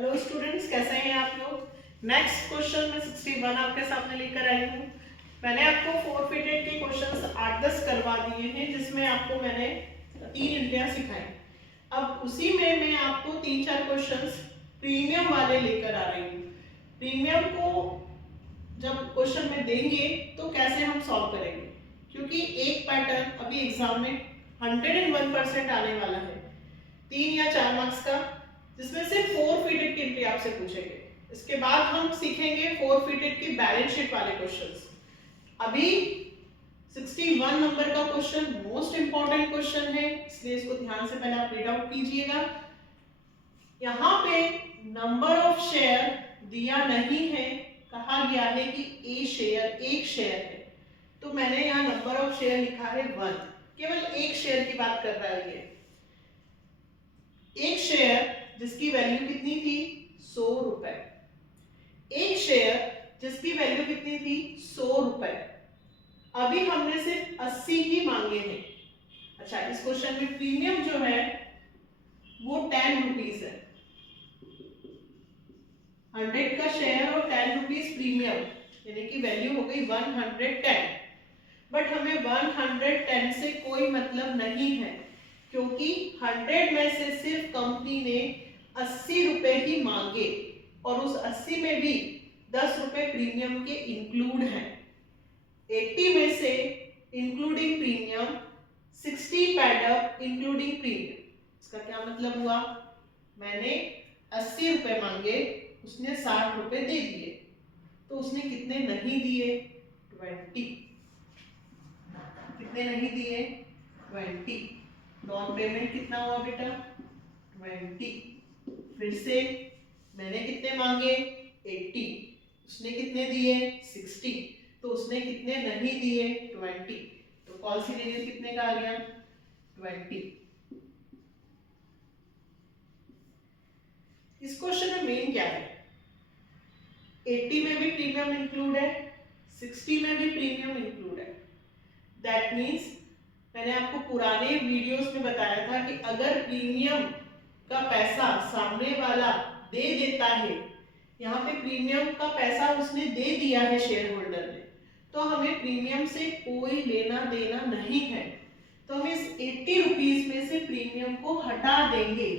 Hello students, कैसे हैं आप लोग। नेक्स्ट क्वेश्चन में 61 आपके सामने लेकर आई हूँ। मैंने आपको फोरफिटेड के क्वेश्चंस 8-10 करवा दिए हैं, जिसमें आपको मैंने 3 एंट्रियां सिखाई। अब उसी में मैं आपको 3-4 क्वेश्चंस प्रीमियम वाले लेकर आ रही हूँ। प्रीमियम को जब क्वेश्चन में देंगे तो कैसे हम सॉल्व करेंगे, क्योंकि एक पैटर्न अभी एग्जाम में 101% आने वाला है, 3 या 4 मार्क्स का, जिसमें से फोरफिटेड की एंट्री आपसे पूछेंगे। इसके बाद हम सीखेंगे फोरफिटेड की बैलेंस शीट वाले क्वेश्चंस। अभी 61 नंबर का क्वेश्चन मोस्ट इंपॉर्टेंट क्वेश्चन है, इसलिए इसको ध्यान से पहले आप रीड आउट कीजिएगा। यहाँ पे नंबर ऑफ शेयर दिया नहीं है, कहा गया है कि ए शेयर एक शेयर है, तो मैंने यहाँ नंबर ऑफ शेयर लिखा है 1। केवल एक शेयर की बात कर रहा है ये। एक शेयर जिसकी वैल्यू कितनी थी 100 रुपए, एक शेयर जिसकी वैल्यू कितनी थी 100 रुपए। अभी हमने सिर्फ 80 ही मांगे हैं। अच्छा, इस क्वेश्चन में प्रीमियम जो है वो 10 रुपीज है। 100 का शेयर और 10 रुपीज प्रीमियम, यानी कि वैल्यू हो गई 110। बट हमें 110 से कोई मतलब नहीं है, क्योंकि 100 में से सिर्फ कंपनी ने 80 रुपए ही मांगे, और उस 80 में भी 10 रुपए प्रीमियम के इंक्लूड हैं। 80 में से including premium 60 pad up including premium. इसका क्या मतलब हुआ, मैंने 80 रुपए मांगे, उसने 60 रुपए दे दिए, तो उसने कितने नहीं दिए 20। कितने नहीं दिए 20। डाउन पेमेंट कितना हुआ बेटा 20। फिर से मैंने कितने मांगे 80, उसने कितने दिए 60, तो उसने कितने नहीं दिए 20। तो पॉलिसी रेनियल कितने का आ गया 20। इस क्वेश्चन में मेन क्या है, 80 में भी प्रीमियम इंक्लूड है, 60 में भी प्रीमियम इंक्लूड है। दैट मीन्स मैंने आपको पुराने वीडियोस में बताया था कि अगर प्रीमियम का पैसा सामने वाला दे देता है, यहाँ पे प्रीमियम का पैसा उसने दे दिया है शेयर होल्डर ने, तो हमें प्रीमियम से कोई लेना देना नहीं है। तो हम इस 80 रुपीज में से प्रीमियम को हटा देंगे,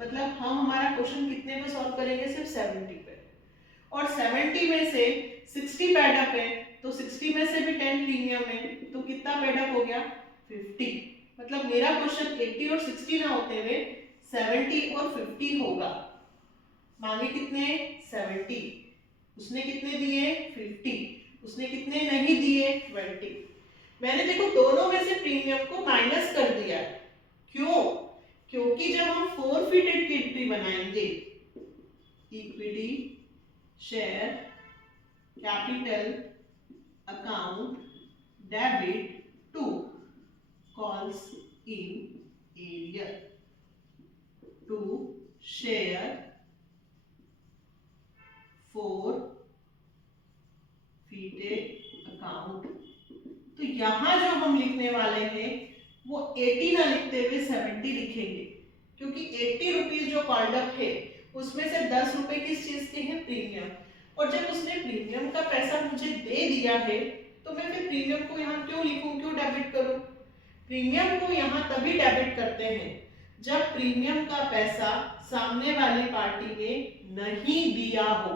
मतलब हम हमारा क्वेश्चन कितने पे सॉल्व करेंगे, सिर्फ 70 पे। और 70 में से 60 पैड अप है, तो 60 में से भी 10 प्रीमियम है, तो कितना पैड अप हो गया 50। मतलब मेरा क्वेश्चन 80 और 60 ना होते हुए 70 और 50 होगा। मांगे कितने 70, उसने कितने दिए 50, उसने कितने नहीं दिए 20। मैंने देखो दोनों में से प्रीमियम को माइनस कर दिया। क्यों, क्योंकि जब हम फोरफिटेड की एंट्री बनाएंगे, equity share capital account debit to calls in area to share forfeited account। तो यहां जो हम लिखने वाले हैं वो 80 ना लिखते हुए 70 लिखेंगे, क्योंकि 80 रुपीज जो कॉल्ड अप है उसमें से 10 रुपए किस चीज के हैं प्रीमियम। और जब उसने प्रीमियम का पैसा मुझे दे दिया है, तो मैं फिर प्रीमियम को यहाँ क्यों लिखूं, क्यों डेबिट करूं। प्रीमियम को यहाँ तभी डेबिट करते हैं जब प्रीमियम का पैसा सामने वाली पार्टी ने नहीं दिया हो।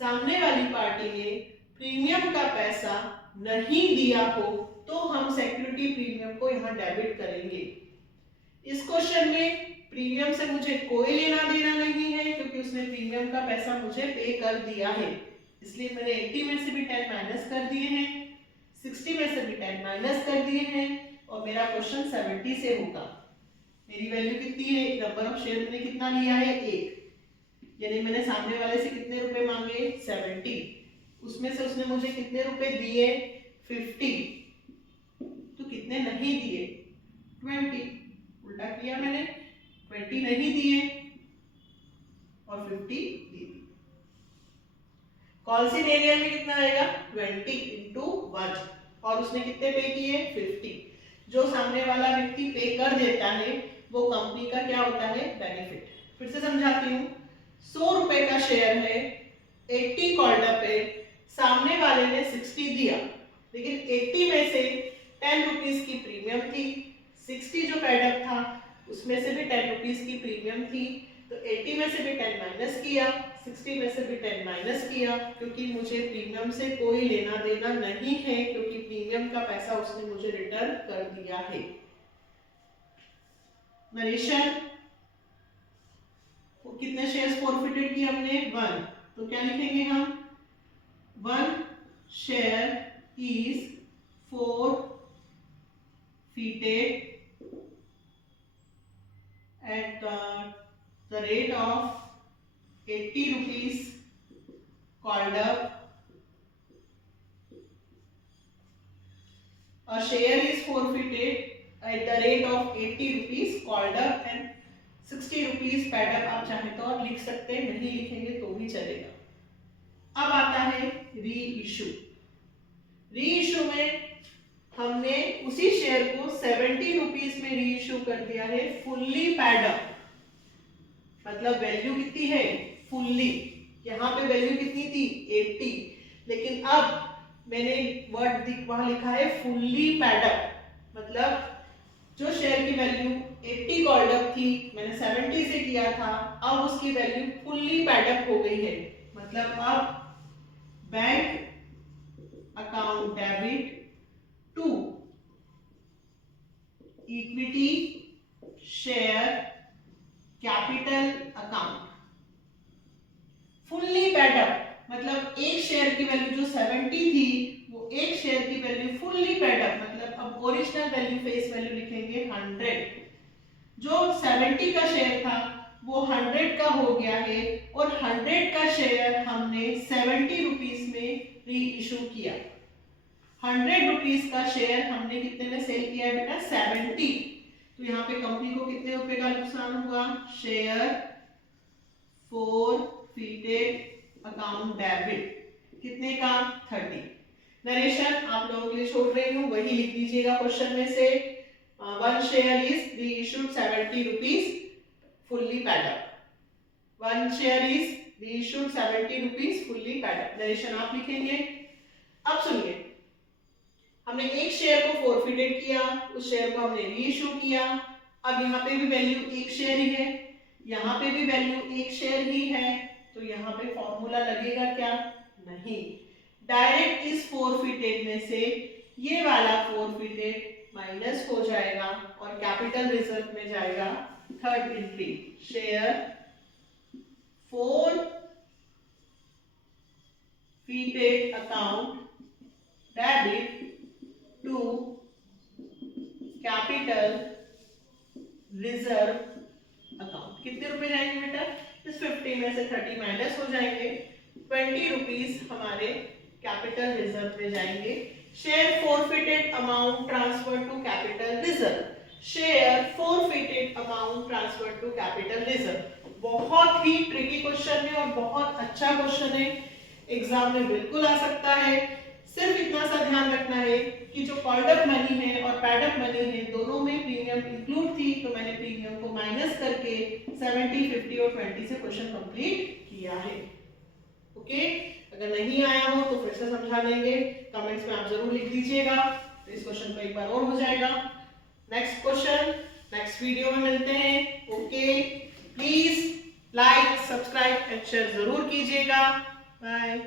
सामने वाली पार्टी ने प्रीमियम का पैसा नहीं दिया हो, तो हम सिक्योरिटी प्रीमियम को यहाँ डेबिट करेंगे। इस क्वेश्चन में प्रीमियम से मुझे कोई लेना देना नहीं है, क्योंकि उसने प्रीमियम का पैसा मुझे पे कर दिया है, इसलिए मैंने 80 में से भी 10 माइनस कर दिए हैं, 60 में से भी 10 माइनस कर दिए हैं, और मेरा क्वेश्चन 70 से होगा। मेरी वैल्यू कितनी है, नंबर ऑफ शेयर मैंने कितना लिया है 1, यानी मैंने सामने वाले से कितने रुपए मांगे 70, उसमें से उसने मुझे कितने रुपए दिए 50, तो कितने नहीं दिए 20। उल्टा किया मैंने, 20 नहीं दिए और 50 दे दिए। कॉल सी एरिया में कितना आएगा 20 इंटू 1, और उसने कितने पे किए 50। जो सामने वाला व्यक्ति पे कर देता है वो कंपनी का क्या होता है बेनिफिट। फिर से समझाती हूँ, 100 रुपए का शेयर है, 80 कॉल्ड अप है, सामने वाले ने 60 दिया, लेकिन 80 में से 10 रुपीज की प्रीमियम थी, 60 जो पेड अप था उसमें से भी 10 रुपीज की प्रीमियम थी, तो 80 में से भी 10 माइनस किया, 60 में से भी 10 माइनस किया, क्योंकि मुझे प्रीमियम से कोई लेना देना नहीं है, क्योंकि प्रीमियम का पैसा उसने मुझे रिटर्न कर दिया है। नरेशन, कितने शेयर्स फॉरफिटेड किए हमने? 1, तो क्या लिखेंगे हम? 1 share is forfeited at the rate of 80 rupees called up. A share is forfeited at the rate of 80 rupees called up and 60 rupees paid up. आप चाहे तो और लिख सकते हैं, नहीं लिखेंगे तो भी चलेगा। अब आता है री इशू। री इशू में हमने उसी शेयर को 70 रुपीज में री इशू कर दिया है, फुल्ली पेड अप, मतलब वैल्यू कितनी है? फुल्ली। यहाँ पे वैल्यू कितनी थी? 80, लेकिन अब मैंने वर्ड वहां लिखा है फुल्ली पेड अप, मतलब जो शेयर की वैल्यू 80 कॉल्ड अप थी, मैंने 70 से किया था, अब उसकी वैल्यू फुल्ली पेड अप हो गई है, मतलब अब bank account debit to equity share capital account. Fully paid up मतलब एक शेयर की वैल्यू जो 70 थी, वो एक शेयर की वैल्यू फुल्ली पेड अप, मतलब अब ओरिजिनल वैल्यू फेस वैल्यू लिखेंगे 100। जो 70 का शेयर था वो 100 का हो गया है, और 100 का शेयर हमने 70 रुपीज में री इशू किया। 100 रुपीज का शेयर हमने कितने में सेल किया है बेटा? 70। तो यहाँ पे कंपनी को कितने रुपए का नुकसान हुआ? शेयर forfeited अकाउंट डेबिट कितने का? 30। नरेशन आप लोगों के लिए छोड़ रही हूँ, वही लिख दीजिएगा क्वेश्चन में से। 1 शेयर इज री issued 70 rupees fully paid up. 1 share is री issued 70 rupees fully paid up. Narration आप लिखेंगे। अब सुनिए, हमने एक शेयर को फॉरफिटेड किया, उस शेयर को हमने री इशू किया। अब यहाँ पे भी वैल्यू एक शेयर ही है, यहाँ पे भी वैल्यू एक शेयर ही है, तो यहाँ पे फॉर्मूला लगेगा क्या? नहीं। डायरेक्ट इस फॉरफिटेड में से ये वाला फॉरफिटेड माइनस हो जाएगा और कैपिटल रिजर्व में जाएगा third entry, share forfeited account debit to capital reserve account. कितने रुपए जाएंगे बेटा? इस 50 में से 30 माइनस हो जाएंगे, 20 रुपीज हमारे कैपिटल रिजर्व में जाएंगे। Share forfeited amount transfer to capital reserve, share forfeited amount transfer to capital reserve. बहुत ही ट्रिकी क्वेश्चन है और बहुत अच्छा क्वेश्चन है, एग्जाम में बिल्कुल आ सकता है। सिर्फ इतना सा ध्यान रखना है कि जो कॉल्ड अप मनी है और पेड अप मनी है, दोनों में प्रीमियम इंक्लूड थी, तो मैंने प्रीमियम को माइनस करके 70, 50 और 20 से क्वेश्चन कंप्लीट किया है। ओके, अगर नहीं आया हो तो फिर से समझा देंगे, कमेंट्स में आप जरूर लिख दीजिएगा, तो इस क्वेश्चन को एक बार और हो जाएगा। नेक्स्ट क्वेश्चन नेक्स्ट वीडियो में मिलते हैं। Okay, please like, subscribe and share जरूर कीजिएगा। बाय।